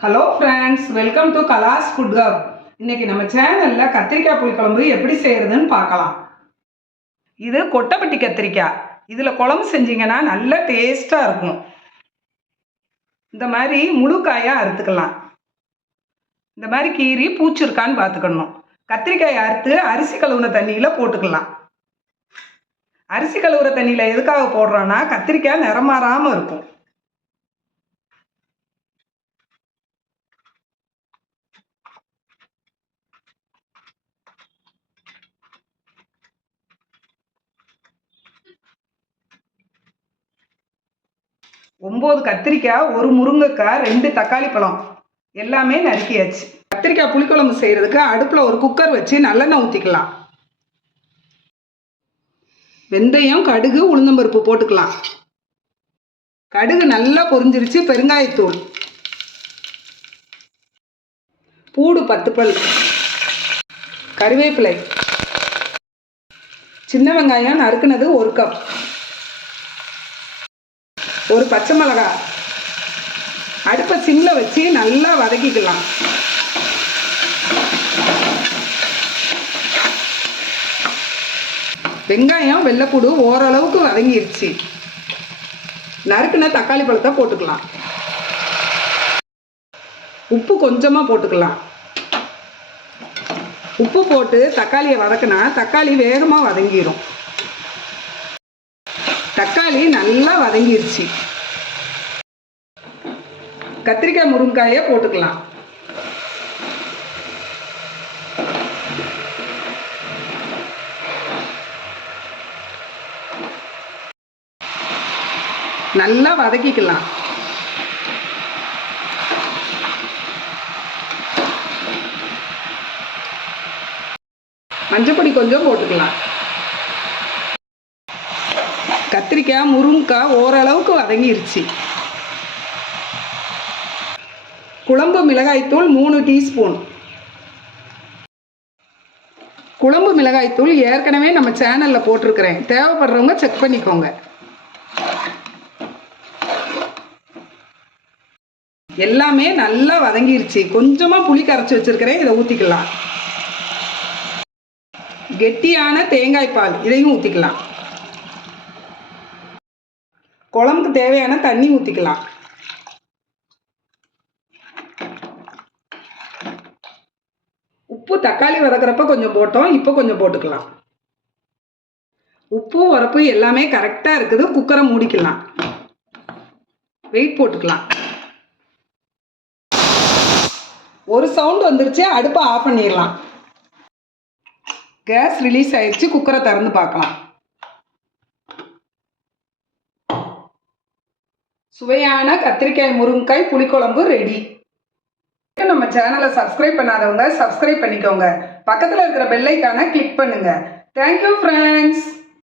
Hello friends welcome to Kala's food hub இன்னைக்கு நம்ம சேனலில் கத்திரிக்காய் புளிக்குழம்பு எப்படி செய்கிறதுன்னு பார்க்கலாம். இது கொட்டைப்பட்டி கத்திரிக்காய். இதில் குழம்பு செஞ்சீங்கன்னா நல்ல டேஸ்ட்டாக இருக்கும். இந்த மாதிரி முழு காயாக அறுத்துக்கலாம். இந்த மாதிரி கீறி பூச்சிருக்கான்னு பார்த்துக்கணும். கத்திரிக்காயை அறுத்து அரிசி கழுவுன தண்ணியில் போட்டுக்கலாம். அரிசி கழுவுற தண்ணியில் எதுக்காக போடுறோன்னா கத்திரிக்காய் நிறமாறாமல் இருக்கும். ஒம்பது கத்திரிக்காய் ஒரு முருங்கைக்காய் ரெண்டு தக்காளி பழம். எல்லாமே நறுக்கியாச்சு. கத்திரிக்காய் புளிக்குழம்பு செய்கிறதுக்கு அடுப்பில் ஒரு குக்கர் வச்சு நல்லெண்ணெய் ஊற்றிக்கலாம் வெந்தயம் கடுகு உளுந்தம்பருப்பு போட்டுக்கலாம். கடுகு நல்லா பொரிஞ்சிருச்சு பெருங்காயத்தூள். பூடு பத்து பல். கருவேப்பிலை. சின்ன வெங்காயம் நறுக்குனது ஒரு கப். ஒரு பச்சை மிளகா. அடுப்பை சிம்மில் வச்சு நல்லா வதக்கிக்கலாம். வெங்காயம் வெள்ளைப்பூடு ஓரளவுக்கு வதங்கிருச்சு. நறுக்குன தக்காளி பழத்தை போட்டுக்கலாம். உப்பு கொஞ்சமாக போட்டுக்கலாம். உப்பு போட்டு தக்காளியை வதக்குனா தக்காளி வேகமாக வதங்கிடும் தக்காளி நல்லா வதங்கிருச்சு. கத்திரிக்காய் முருங்காயை போட்டுக்கலாம். நல்லா வதக்கிக்கலாம். மஞ்சப்பொடி கொஞ்சம் போட்டுக்கலாம். கத்திரிக்காய் முருங்கைக்காய் ஓரளவுக்கு வதங்கிருச்சு. குழம்பு மிளகாய்த்தூள் மூணு டீஸ்பூன். குழம்பு மிளகாய்த்தூள் ஏற்கனவே நம்ம சேனலில் போட்டிருக்கிறேன். தேவைப்படுறவங்க செக் பண்ணிக்கோங்க. எல்லாமே நல்லா வதங்கிருச்சு. கொஞ்சமாக புளி கரைச்சி வச்சிருக்கிறேன். இதை ஊற்றிக்கலாம் கெட்டியான தேங்காய் பால். இதையும் ஊற்றிக்கலாம் குழம்புக்கு தேவையான தண்ணி ஊற்றிக்கலாம் உப்பு தக்காளி வதக்குறப்ப கொஞ்சம் போட்டோம் இப்போ கொஞ்சம் போட்டுக்கலாம். உப்பு உரப்பு எல்லாமே கரெக்டாக இருக்குது குக்கரை மூடிக்கலாம். வெயிட் போட்டுக்கலாம். ஒரு சவுண்ட் வந்துருச்சு அடுப்பை ஆஃப் பண்ணிடலாம். கேஸ் ரிலீஸ் ஆயிடுச்சு குக்கரை திறந்து பார்க்கலாம். சுவையான கத்திரிக்காய் முருங்கைக்காய் புளிக்குழம்பு ரெடி நம்ம சேனலை சப்ஸ்கிரைப் பண்ணாதவங்க சப்ஸ்கிரைப் பண்ணிக்கோங்க. பக்கத்தில் இருக்கிற பெல்லைக்கான கிளிக் பண்ணுங்க. Thank you friends